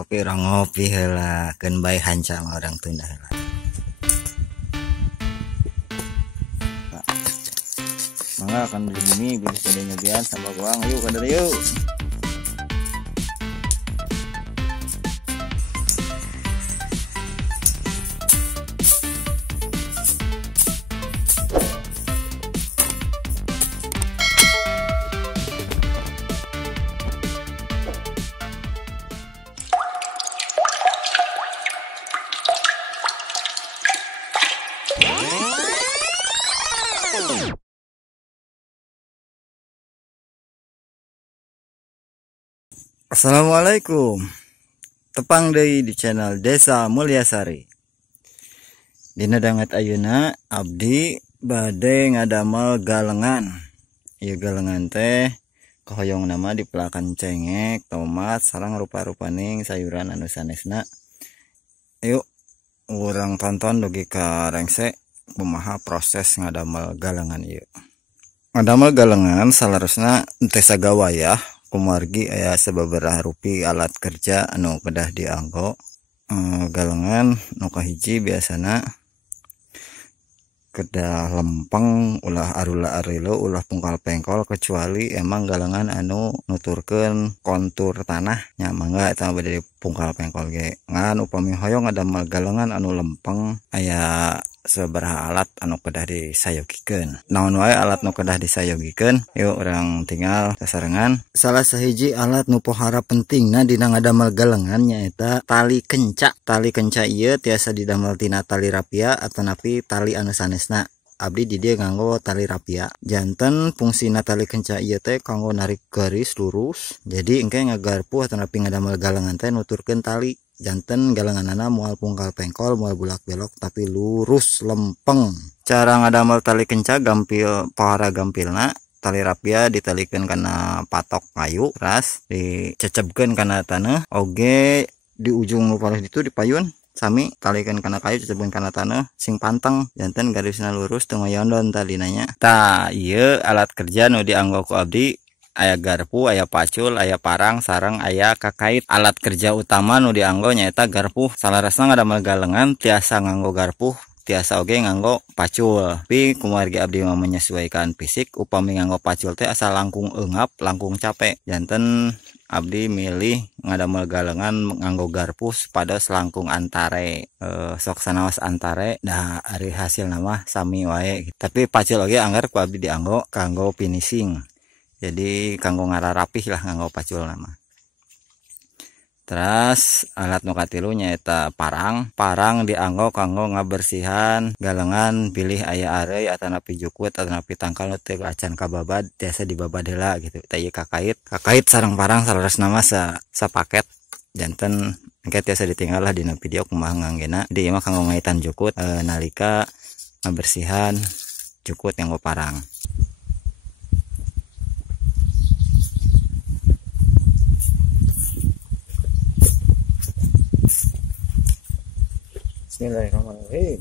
kopi orang ngopi heula keun bae hancang orang tunda heula. Mangga akan di bumi bisa jadi nyobian sama goang yuk kada yuk. Assalamualaikum. Tepang deui di channel Desa Mulyasari. Dina danget ayeuna abdi bade ngadamel galengan. Ieu galengan teh kahoyong nama dipelakan cengek, tomat, sareng rupa-rupaning sayuran anu sanesna. Yuk urang tonton dugi ka rengse kumaha proses ngadamel galengan ieu. Ngadamel galengan salarosna teu sagawayah. Kumargi aya sababaraha rupi alat kerja anu kedah dianggo. Galengan nu kahiji biasana kedah lempeng ulah arula arilo ulah pungkal pengkol, kecuali emang galengan anu nuturkeun kontur tanah nya mangga eta bade pungkal pengkol ge. Ngan upami hoyong ngadamel galengan anu lempeng aya sabaraha alat anu kedah disayogikeun. Naon wae alat nu kedah disayogikeun? Yuk urang tinggal sasarengan. Salah sahiji alat nu pohara pentingna dina ngadamel galengan nyaeta tali kenca. Tali kenca ieu tiasa didamel tina tali rapia atanapi tali anu sanesna. Abdi di dieu nganggo tali rapia. Janten fungsina tali kenca ieu teh kanggo narik garis lurus. Jadi engke ngagarpu atanapi ngadamel galengan teh nuturkeun tali. Janten galenganana moal pungkal pengkol moal bulak belok tapi lurus lempeng. Cara ngadamel tali kenca gampil pohara gampilna tali rapia ditalikeun kana patok kayu ras dicecebkeun kana taneuh oge di ujung nu paling ditu dipayun sami talikeun kana kayu cecebkeun kana taneuh sing panteng janten garisna lurus teu ngoyondon talina nya. Tah ieu alat kerja nu dianggo ku abdi. Aya garpu, aya pacul, aya parang, sareng aya kakait. Alat kerja utama nu dianggo nyaeta garpu. Salarasna ngadamel galengan tiasa nganggo garpu, tiasa oge nganggo pacul. Tapi kumargi abdi mah menyesuaikan fisik, upami nganggo pacul teh asa langkung eungap, langkung capek. Janten abdi milih ngadamel galengan nganggo garpu supados langkung antare. Sok sanaos antare, nah ari hasilna mah sami wae. Tapi pacul oge anggar ku abdi dianggo kanggo finishing. Jadi kanggo ngararapih lah nganggo pacul nama. Terus alat nu katilu nyaeta parang. Parang dianggo kanggo ngabersihan galengan pilih aya arei atanapi jukut atanapi tangkal nu teu acan kababad tiasa dibabad heula gitu. Tah ieu kakait. Kakait sareng parang salarosna mah sapaket. Janten engke tiasa ditinggal lah dina video kumaha nganggena. Di ieu mah kanggo ngaitan jukut nalika ngabersihan jukut nganggo parang. Bismillahirrahmanirrahim.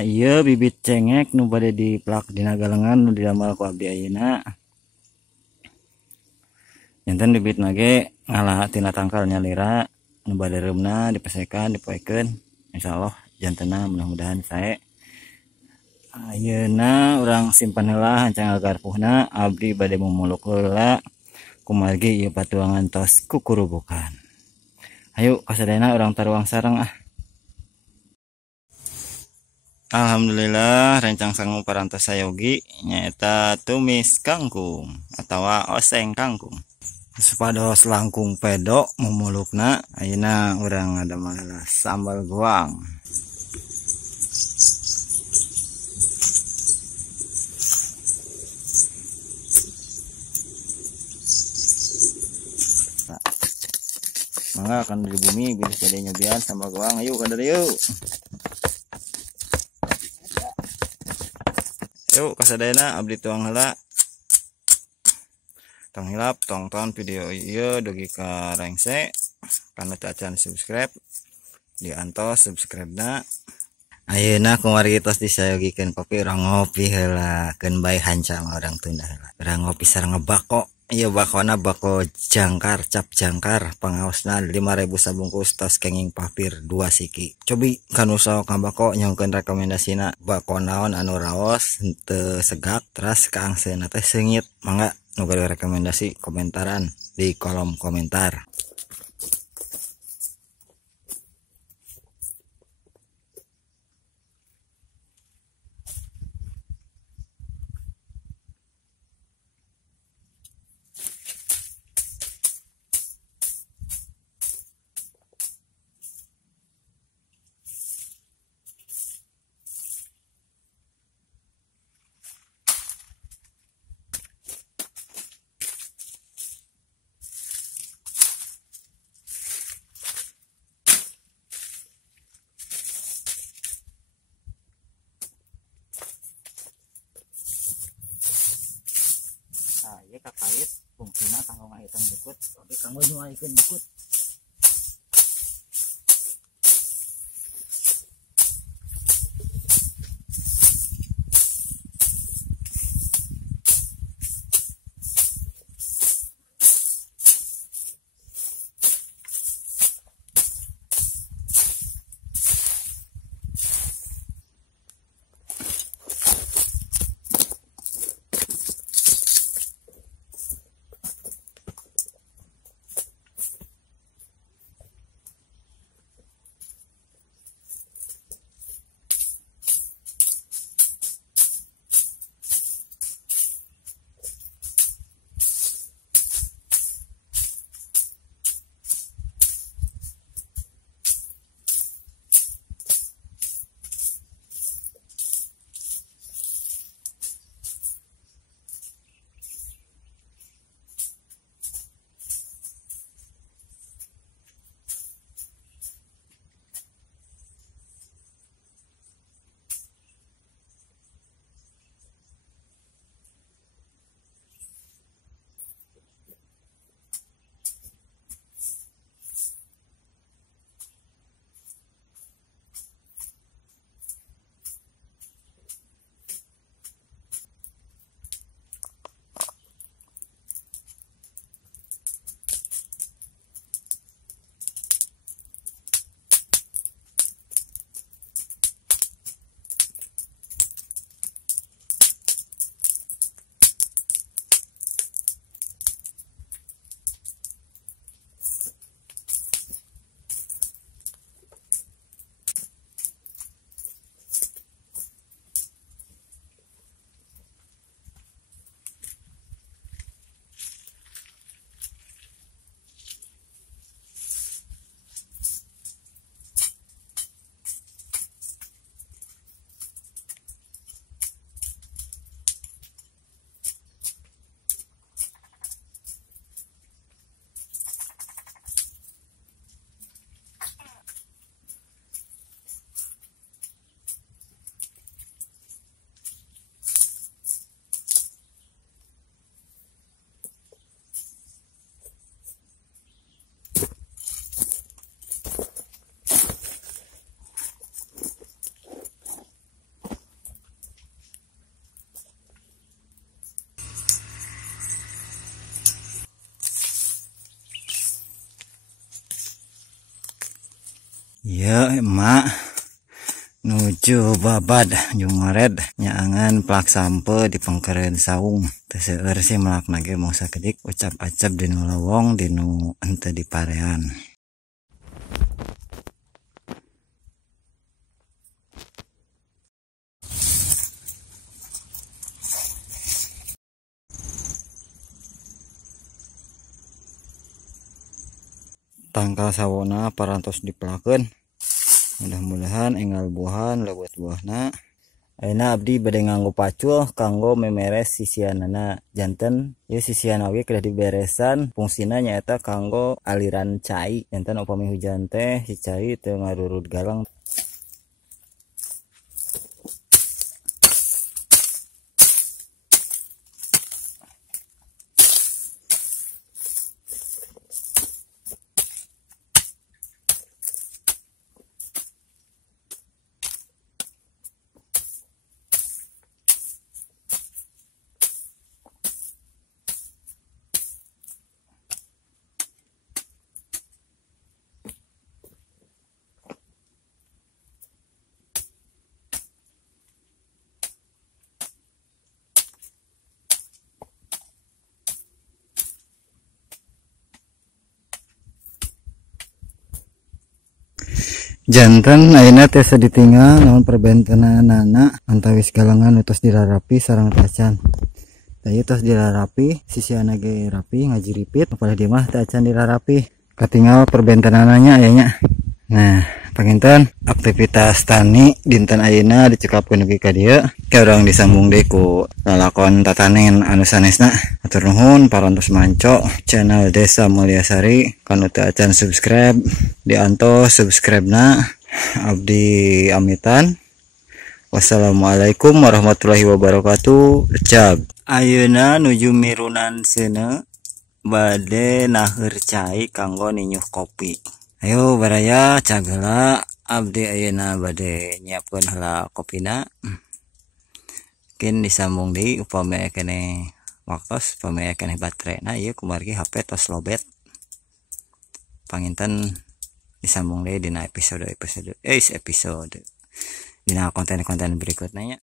iya bibit cengek nu bade diplak dina galengan nu didamel ku abdi ayeuna. Janten bibit nage ngalah tina tangkalnya lira nu bade reumna dipesekan dipoekeun insyaallah jantena mudah-mudahan sae. Ayeuna urang simpen heula hancang agarpuhna abdi bade mumuluk heula kumargi ieu patuangan tos kukurubukan. Ayo kasadayana urang taruang sareng ah. Alhamdulillah rencang sangu parantos sayogi nyaeta tumis kangkung atawa oseng kangkung. Supados langkung pedo mumulukna ayeuna urang ngadamel sambal goang. Mangga akan di bumi bisa jadi nyobian sambal goang. Ayo kadar yuk. Yuk kasadayana abdi tuang heula. Tong hilap tonton video ieu dugi ka rengse kana teu acan subscribe diantos subscribe-na. Ayeuna kumargi tos disayogikeun kopi urang ngopi heula keun bae hancang urang tunda heula. Urang ngopi sareng ngebako. Ieu bakona bako jangkar cap jangkar pangaosna 5.000 sabungkus tos kenging papir 2 siki. Cobi kanu sok ngabako nyongkeun rekomendasina bako naon anu raos teu segak teras kaangseuna teh seungit. Mangga nu gade rekomendasi komentaran di kolom komentar. Ieu kakait fungsina kanggo ngahitan bukut tapi kanggo nyuaikeun bukut. Ya emak nuju babad jungared nyaangan pelak sampe di pengkeren saung teseur sih melak nage mau sakedik ucap acap dinu lawong dinu ente di parean. Tangkal sawona parantos dipelakeun. Mudah-mudahan enggal buahan lewat buahna. Ayeuna abdi bade nganggo pacul kanggo memeres sisianana janten. Ieu sisian oge kedah diberesan fungsina nyaeta kanggo aliran cai. Janten upami hujan teh si cai teu ngarurud galang. Jantan ayeuna teh ditinggal namun perbentenanana antawis galengan utus dirarapi sareng tacan. Tadi tos dirarapi sisiana ge rapi ngajiripit pada dia mah teh acan dirarapi. Katinggal perbentenananya ayanya. Nah, panginten aktivitas tani dinten ayeuna dicekapkeun oge ka dieu. Ke urang disambung deui ku lalakon tatanen anu sanesna. Atur nuhun parantos manco channel Desa Mulyasari kanu teu acan subscribe diantos subscribe-na. Abdi amitan. Wassalamualaikum warahmatullahi wabarakatuh. Cag. Ayeuna nuju mirunan seuneu bade naheur cai kanggo ninyuh kopi. Ayo baraya cag heula abdi ayeuna bade nyiapkeun heula kopina. Mungkin disambung deui upami aya keneh waktos upami aya keneh baterena ieu kumargi HP tos lobet. Panginten disambung deui dina episode dina konten-konten berikutnya.